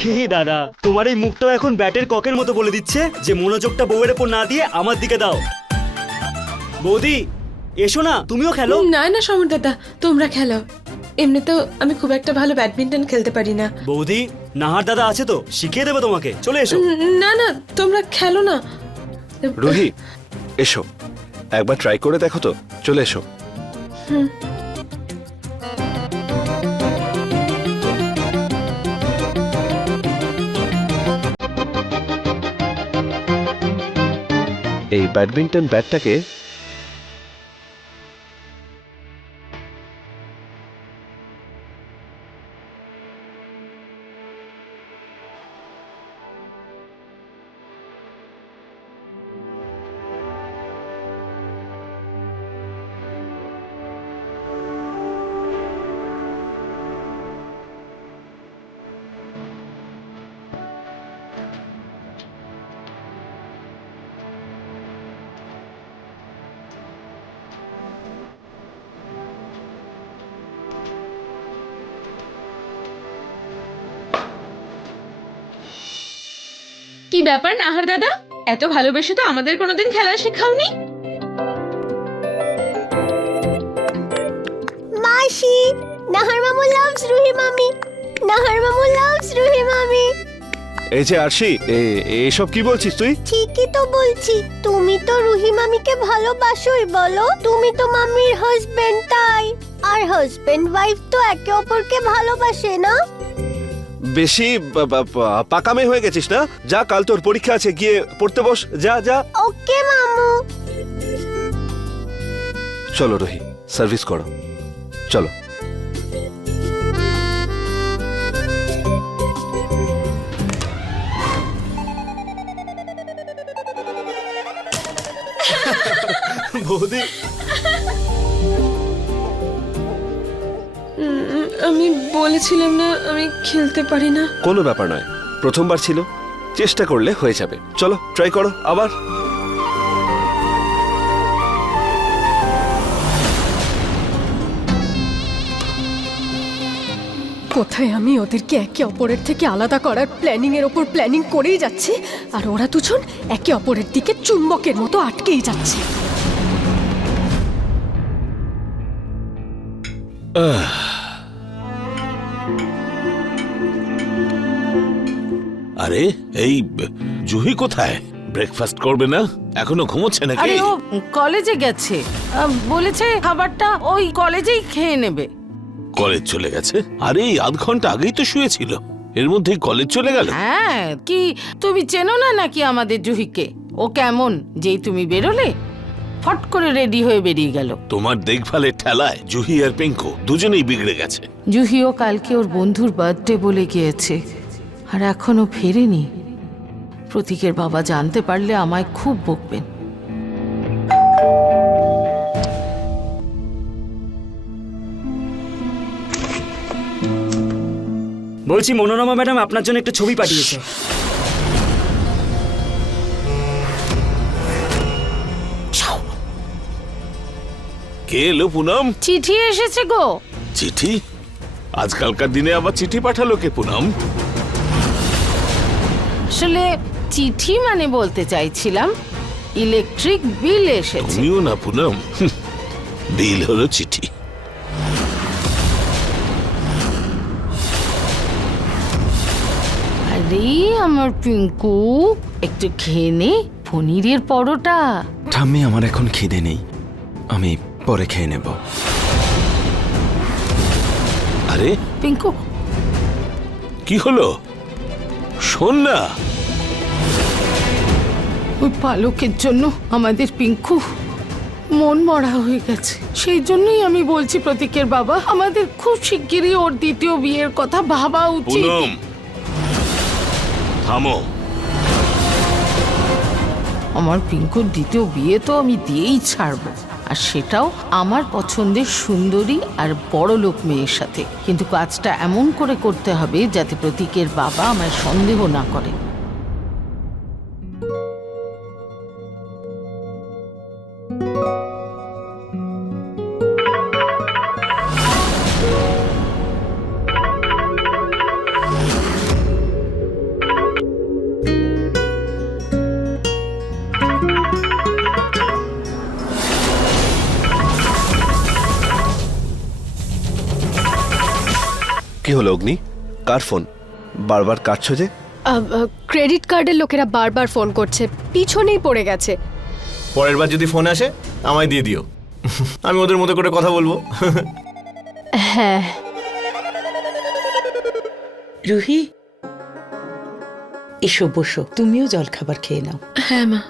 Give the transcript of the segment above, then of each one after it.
হে দাদা তোমার এই মুখটাও এখন ব্যাটের ককের মতো বলে দিচ্ছে যে মনোযোগটা বউয়ের ওপর না দিয়ে আমার দিকে দাও। বৌদি এসো না তুমিও খেলো। না না সমর দাদা তোমরা খেলো। এমনিতেও আমি খুব একটা ভালো ব্যাডমিন্টন খেলতে পারি না। বৌদি নাহার দাদা আছে তো শিখিয়ে দেবে তোমাকে। চলে এসো। না না তোমরা খেলো না। রুহি এসো। একবার ট্রাই করে দেখো তো চলে এসো। এই ব্যাডমিন্টন ব্যাটটাকে কি ব্যাপার নাহার দাদা? এত ভালোবেসে তো আমাদের কোনোদিন খেলা শেখাওনি। মাসি নাহার মামু লাভস রুহি মামি। নাহার মামু লাভস রুহি মামি। এই যে আরশি এ- এসব কি বলছিস তুই? ঠিকই তো বলছি তুমি তো রুহি মামিকে ভালোবাসোই বলো? তুমি তো মামির হাজবেন্ড তাই। আর হাজবেন্ড ওয়াইফ তো একে অপরকে ভালোবাসে না? বেশি পাকামে হয়ে গেছিস না? যা কাল তোর পরীক্ষা আছে গিয়ে পড়তে বস। যা যা। ওকে মামু। চলো রোহি সার্ভিস করো। চলো। বৌদি। আমি বলেছিলাম না আমি খেলতে পারি না। কোনো ব্যাপার নয়। প্রথমবার ছিল। চেষ্টা করলে হয়ে যাবে। চলো ট্রাই করো আবার। কোথায় আমি ওদেরকে একে অপরের থেকে আলাদা করার প্ল্যানিং এর ওপর প্ল্যানিং করেই যাচ্ছি আর ওরা দুজন একে অপরের দিকে চুম্বকের মতো আটকেই যাচ্ছে। আরে এই জুহি কোথায়? ব্রেকফাস্ট করবে না? এখনও ঘুমোচ্ছে নাকি? আরে ও কলেজে গেছে। আহ, বলেছে খাবারটা ওই কলেজেই খেয়ে নেবে। কলেজ চলে গেছে? আরে এই আধ ঘণ্টা আগেই তো শুয়েছিল। এর মধ্যেই কলেজ চলে গেল? হ্যাঁ কি তুমি চেনো না নাকি আমাদের জুহিকে? ও কেমন? যেই তুমি বেরোলে ফট করে রেডি হয়ে বেরিয়ে গেল। তোমার দেখভালের ঠেলায় জুহি আর পিঙ্কু দুজনেই বিগড়ে গেছে। জুহিও কালকে ওর বন্ধুর বার্থডে বলে গিয়েছে। আর এখনও ফেরেনি। প্রতীকের বাবা জানতে পারলে আমায় খুব বকবেন। বলছি মনোরমা ম্যাডাম আপনার জন্য একটা ছবি পাঠিয়েছে। কে এলো পুনম? চিঠি এসেছে গো। চিঠি? আজকালকার দিনে আবার চিঠি পাঠালো কে পুনম? আসলে চিঠি মানে বলতে চাইছিলাম ইলেকট্রিক বিল এসেছে। তুমিও না পুনম বিল হলো চিঠি। আরে আমার পিঙ্কু একটু খেয়ে নে পনিরের পরোটা। ঠাম্মি আমার এখন খিদে নেই আমি পরে খেয়ে নেব। আরে পিঙ্কু। কি হলো? শোন না। ওই পালকের জন্য আমাদের পিঙ্কু মন মরা হয়ে গেছে। সেই জন্যই আমি বলছি প্রতীকের বাবা আমাদের খুব শিগগিরই ওর দ্বিতীয় বিয়ের কথা ভাবা উচিত। পুনম থামো। আমার পিঙ্কুর দ্বিতীয় বিয়ে তো আমি দিয়েই ছাড়বো। আর সেটাও আমার পছন্দের সুন্দরী আর বড় লোক মেয়ের সাথে। কিন্তু কাজটা এমন করে করতে হবে যাতে প্রতীকের বাবা আমায় সন্দেহ না করে। হলো অগ্নি? কার ফোন? বারবার কাটছো যে? ক্রেডিট কার্ডের লোকেরা বারবার ফোন করছে। পিছনেই পড়ে গেছে। পরের বার যদি ফোন আসে আমায় দিয়ে দিও। আমি ওদের মতো করে কথা বলব। হ্যাঁ। রুহি এসো বসো। তুমিও জলখাবার খেয়ে নাও। হ্যাঁ মা।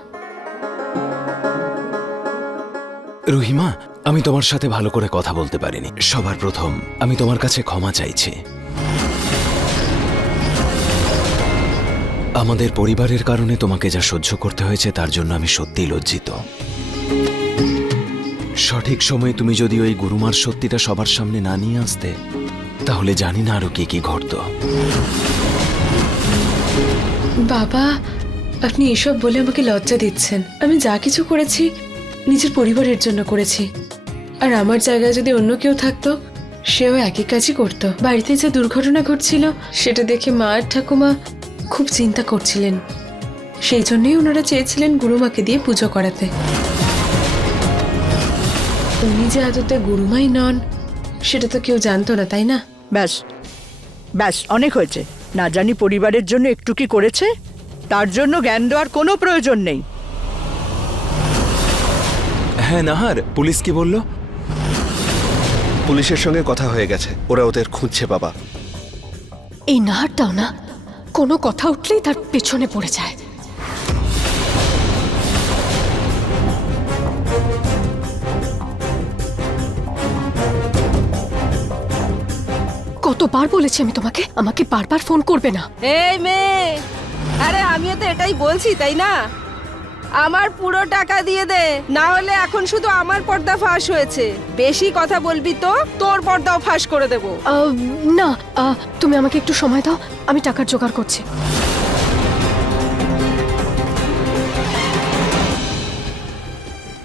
রুহিমা আমি তোমার সাথে ভালো করে কথা বলতে পারিনি। সবার প্রথম আমি তোমার কাছে ক্ষমা চাইছি। আমাদের পরিবারের কারণে তোমাকে যা সহ্য করতে হয়েছে তার জন্য আমি সত্যিই লজ্জিত। সঠিক সময়ে তুমি যদি ওই গুরুমার সত্যিটা সবার সামনে না নিয়ে আসতে, তাহলে জানি না আরও কি কি ঘটতো। বাবা, আপনি এসব বলে আমাকে লজ্জা দিচ্ছেন। আমি যা কিছু করেছি, নিজের পরিবারের জন্য করেছি। আর আমার জায়গায় যদি অন্য কেউ থাকতো, সেও একই কাজই করতো। বাড়িতে যে দুর্ঘটনা ঘটছিল, সেটা দেখে মা আর ঠাকুমা খুব চিন্তা করছিলেন। সেই জন্যই ওনারা চেয়েছিলেন গুরুমাকে দিয়ে পুজো করাতে। উনি যে আদতে গুরুমাই নন সেটা তো কেউ জানতো না তাই না? ব্যাস। ব্যাস অনেক হয়েছে। না জানি পরিবারের জন্য একটু কি করেছে তার জন্য জ্ঞান দেওয়ার কোনো প্রয়োজন নেই। হ্যাঁ নাহার পুলিশ কি বলল? পুলিশের সঙ্গে কথা হয়ে গেছে। ওরা ওদের খুঁজছে বাবা। এই নাহারটাও না? কোনো কথা উঠলেই তার পেছনে পড়ে যায়। কতবার বলেছি আমি তোমাকে? আমাকে বারবার ফোন করবে না। এই মেয়ে! আরে, আমিও তো এটাই বলছি, তাই না? আমার পুরো টাকা দিয়ে দে। না হলে এখন শুধু আমার পর্দা ফাঁস হয়েছে। বেশি কথা বলবি তো তোর পর্দাও ফাঁস করে দেবো। আহ, না আহ, তুমি আমাকে একটু সময় দাও আমি টাকার জোগাড় করছি।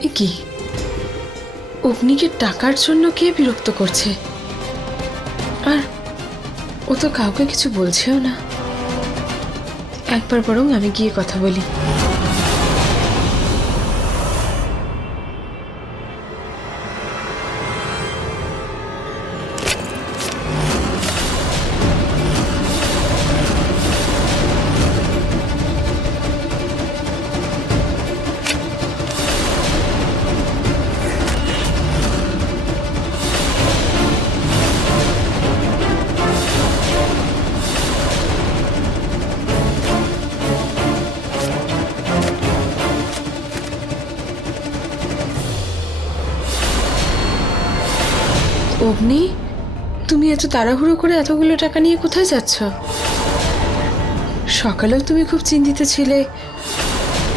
এ কি? অগ্নিকে টাকার জন্য কে বিরক্ত করছে? আর ও তো কাউকে কিছু বলছেও না। একবার বরং আমি গিয়ে কথা বলি। তাড়াহুড়ো করে এতগুলো টাকা নিয়ে কোথায় যাচ্ছ? সকালেও তুমি খুব চিন্তিত ছিলে।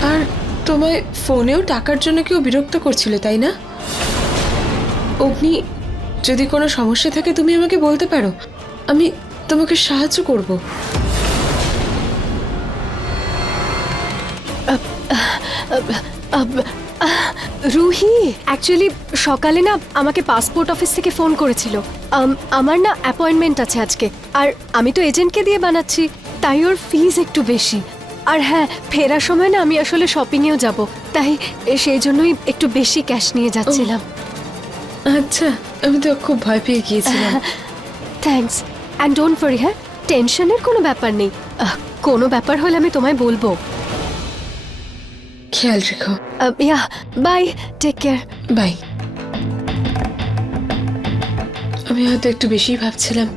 আর তোমায় ফোনেও টাকার জন্য কেউ বিরক্ত করছিল, তাই না? অগ্নি, যদি কোনো সমস্যা থাকে তুমি আমাকে বলতে পারো। আমি তোমাকে সাহায্য করব। রুহি অ্যাকচুয়ালি সকালে না আমাকে পাসপোর্ট অফিস থেকে ফোন করেছিল। আমার না অ্যাপয়েন্টমেন্ট আছে আজকে। আর আমি তো এজেন্টকে দিয়ে বানাচ্ছি তাই ওর ফিজ একটু বেশি। আর হ্যাঁ ফেরার সময় না আমি আসলে শপিংয়েও যাব তাই সেই জন্যই একটু বেশি ক্যাশ নিয়ে যাচ্ছিলাম। আচ্ছা আমি তো খুব ভয় পেয়ে গিয়েছিলাম। থ্যাঙ্কস অ্যান্ড ডোন্ট ওয়ারি হ্যাঁ টেনশনের কোনো ব্যাপার নেই। কোনো ব্যাপার হলে আমি তোমায় বলব। খেয়াল রেখো। Yeah bye take care bye আমি হয়তো একটু বেশি ভাবছিলাম।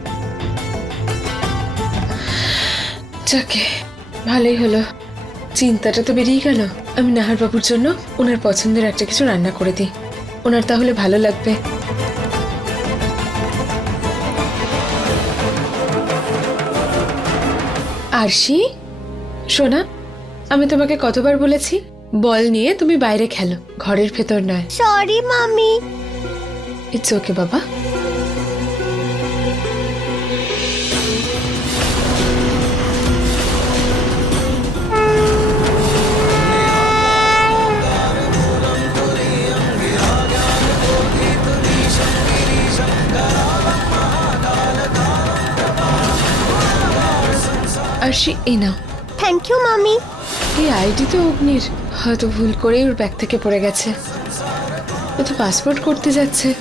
যাকে ভালোই হলো। চিন্তাটা তো বেরিয়ে গেল। আমি নাহার বাবুর জন্য ওনার পছন্দের একটা কিছু রান্না করে দিই। ওনার তাহলে ভালো লাগবে। আরশি? সোনা আমি তোমাকে কতবার বলেছি বল নিয়ে তুমি বাইরে খেলো ঘরের ভেতর নয়। সরি মামি। ইটস ওকে বাবা। আরশি এই নাও। থ্যাংক ইউ মামি। এই আইডি তো অগ্নির। হয়তো ভুল করেই ওর ব্যাগ থেকে পড়ে গেছে। ও তো পাসপোর্ট করতে যাচ্ছে।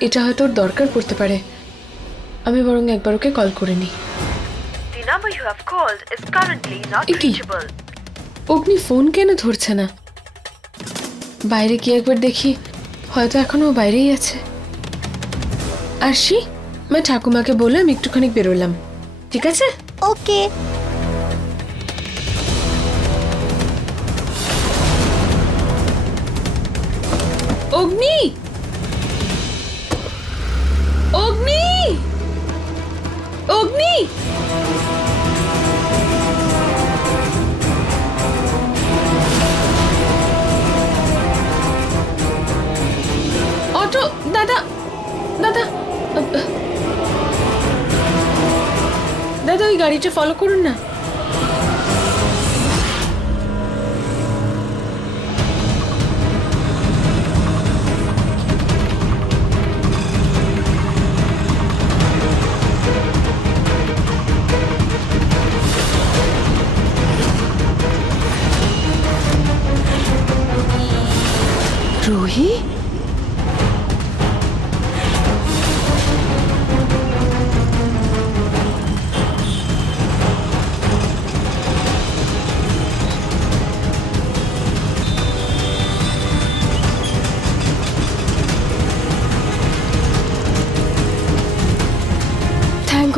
এটা হয়তো ওর দরকার পড়তে পারে। আমি বরং একবার ওকে কল করে নিই। অগ্নি ফোন কেন ধরছে না? বাইরে গিয়ে একবার দেখি। হয়তো এখনও ও বাইরেই আছে। আরশি মা ঠাকুমাকে বলে আমি একটুখানি বেরোলাম। ঠিক আছে? ওকে ফলো করুন না।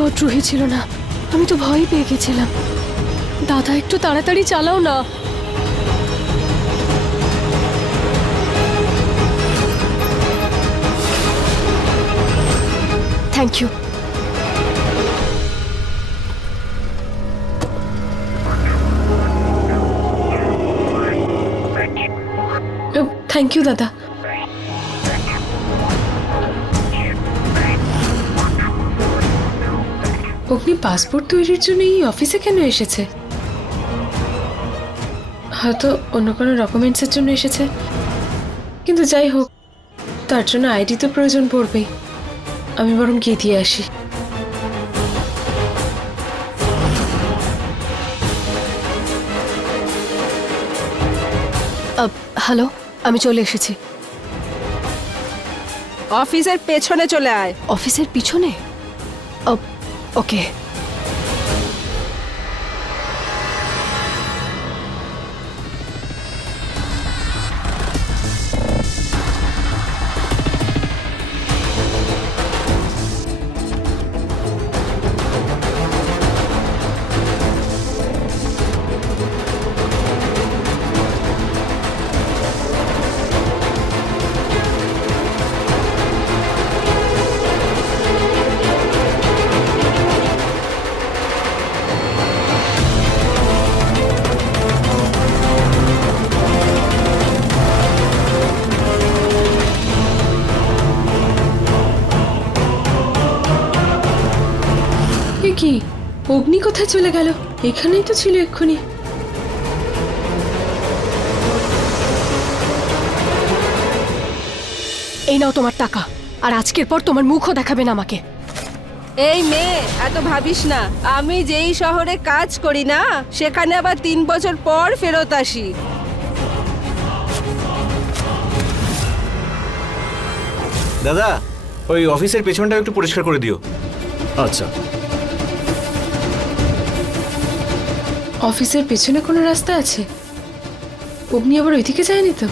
গড রুহি ছিল না। আমি তো ভয় পেয়ে গেছিলাম। দাদা, একটু তাড়াতাড়ি চালাও না। থ্যাংক ইউ থ্যাংক ইউ দাদা। অগ্নি পাসপোর্ট তৈরির জন্য এই অফিসে কেন এসেছে? হয়তো অন্য কোনো ডকুমেন্টসের জন্য এসেছে। কিন্তু যাই হোক তার জন্য আইডি তো প্রয়োজন পড়বেই। আমি বরং গিয়ে দিয়ে আসি। হ্যালো আমি চলে এসেছি। অফিসের পেছনে চলে আয়। অফিসের পিছনে? ওকে চলে গেল। এখানেই তো ছিল এক্ষুনি। এই নাও তোমার টাকা আর আজকের পর তোমার মুখও দেখাবে না আমাকে। এই মেয়ে এত ভাবিস না। আমি যেই শহরে কাজ করি না সেখানে আবার তিন বছর পর ফেরত আসি। দাদা ওই অফিসের পেছনটা একটু পরিষ্কার করে দিও। আচ্ছা। অফিসের পেছনে কোনো রাস্তা আছে? অগ্নি আবার ওইদিকে যায়নি তো?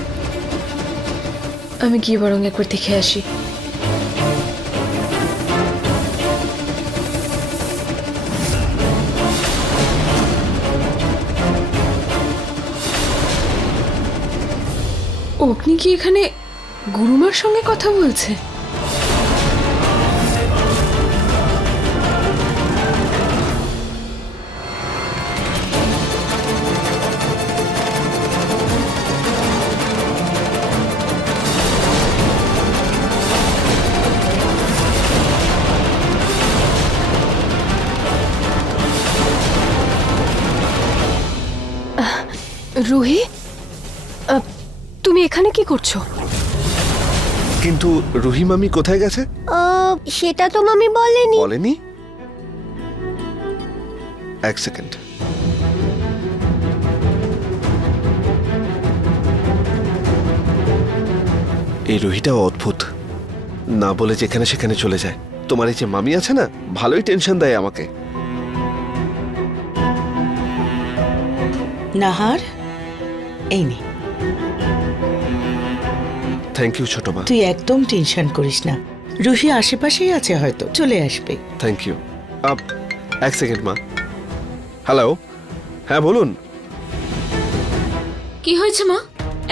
আমি গিয়ে বরং একবার দেখে আসি। অগ্নি কি এখানে গুরুমার সঙ্গে কথা বলছে? রুহি? তুমি এখানে কি করছ? কিন্তু রুহি মামি কোথায় গেছে? সেটা তো মামি বলেনি। বলেনি? এক সেকেন্ড। এই রুহিটাও অদ্ভুত। না বলে যেখানে সেখানে চলে যায়। তোমার এই যে মামি আছে না ভালোই টেনশন দেয় আমাকে। নাহার? এই নে থ্যাংক ইউ ছোট মা। তুই একদম টেনশন করিস না। রুহি আশেপাশেই আছে হয়তো চলে আসবে। থ্যাংক ইউ আপ এক সেকেন্ড মা। হ্যালো হ্যাঁ বলুন। কি হয়েছে মা?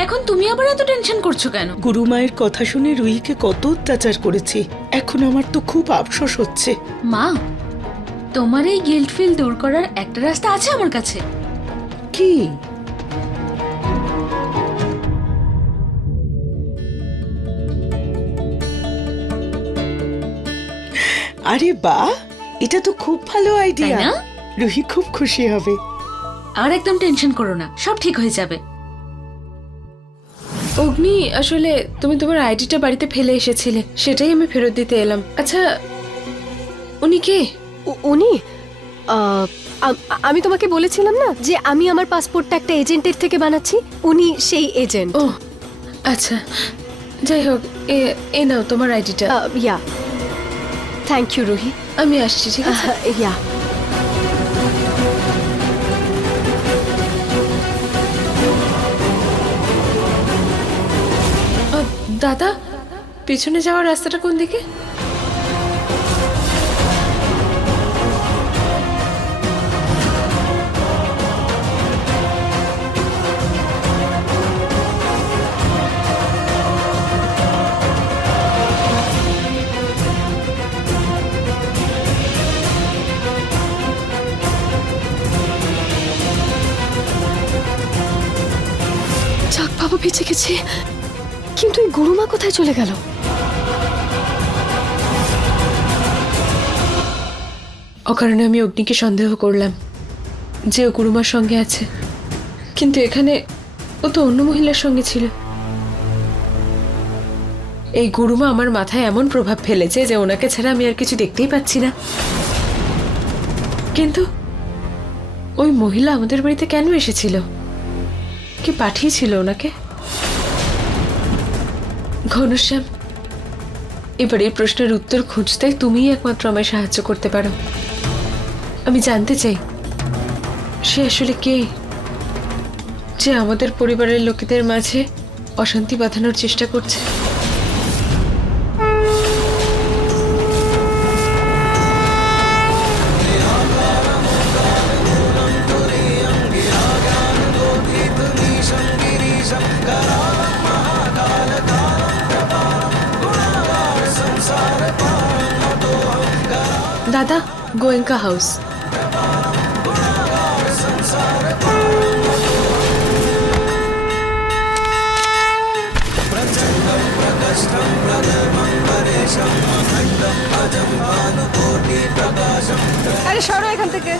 এখন তুমি আবার এত টেনশন করছ কেন? গুরু মায়ের কথা শুনে রুহিকে কত অত্যাচার করেছি। এখন আমার তো খুব আফসোস হচ্ছে। মা তোমার এই গিল্ট ফিল দূর করার একটা রাস্তা আছে আমার কাছে। কি? আরে বাহ এটা তো খুব ভালো আইডিয়া তাই না? রুহি খুব খুশি হবে। আর একদম টেনশন করো না সব ঠিক হয়ে যাবে। অগ্নি আসলে তুমি তোমার আইডিটা বাড়িতে ফেলে এসেছিলে সেটাই আমি ফেরত দিতে এলাম। আচ্ছা উনি কে? উ- উনি? আহ, আম- আমি তোমাকে বলেছিলাম না যে আমি আমার পাসপোর্টটা একটা এজেন্টের থেকে বানাচ্ছি? উনি সেই এজেন্ট। ও আচ্ছা। যাই হোক এ এ নাও তোমার আইডিটা। ইয়া। থ্যাংক ইউ রুহি আমি আসছি ঠিক আছে? ইয়া আ, দাদা পিছনে যাওয়ার রাস্তাটা কোন দিকে? গেছে কিন্তু এই গুরুমা কোথায় চলে গেল? অকারণে আমি অগ্নিকে সন্দেহ করলাম যে ও গুরুমার সঙ্গে আছে। কিন্তু এখানে ও তো অন্য মহিলার সঙ্গে ছিল। এই গুরুমা আমার মাথায় এমন প্রভাব ফেলেছে যে ওনাকে ছাড়া আমি আর কিছু দেখতেই পাচ্ছি না। কিন্তু ওই মহিলা আমাদের বাড়িতে কেন এসেছিল? কি পাঠিয়েছিল ওনাকে? ঘনশ্যাম, এবার এই প্রশ্নের উত্তর খুঁজতে তুমিই একমাত্র আমায় সাহায্য করতে পারো। আমি জানতে চাই, সে আসলে কে? যে আমাদের পরিবারের লোকেদের মাঝে অশান্তি বাঁধানোর চেষ্টা করছে। দাদা গোয়েঙ্কা হাউস আরে সরো এখান থেকে।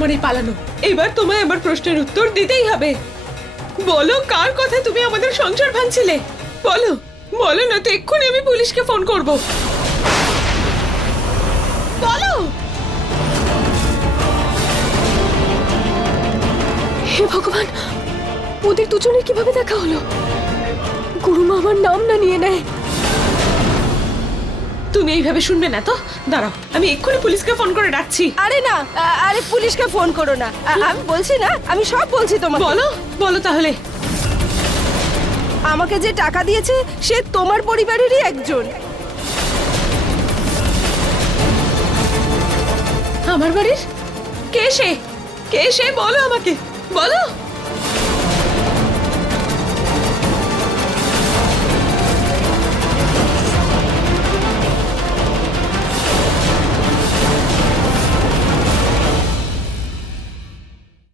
তোমার এই পালানো। এবার তোমায় আমার প্রশ্নের উত্তর দিতেই হবে। বলো, কার কথা তুমি আমাদের সংসার ভাঙছিলে? বলো বলো না তো, এক্ষুনি আমি পুলিশকে ফোন করব। বলো! হে ভগবান, ওদের দুজনের কীভাবে দেখা হলো? গুরুমা আমার নাম না নিয়ে নেয়। তুমি এইভাবে শুনবে না তো? দাঁড়াও আমি এক্ষুনি পুলিশকে ফোন করে ডাকছি। আরে না আ- আরে পুলিশকে ফোন করো না। আ- আমি বলছি না আমি সব বলছি তোমাকে। বলো বলো তাহলে। আমাকে যে টাকা দিয়েছে সে তোমার পরিবারেরই একজন। আমার বাড়ির? কে সে? কে সে? বলো আমাকে। বলো।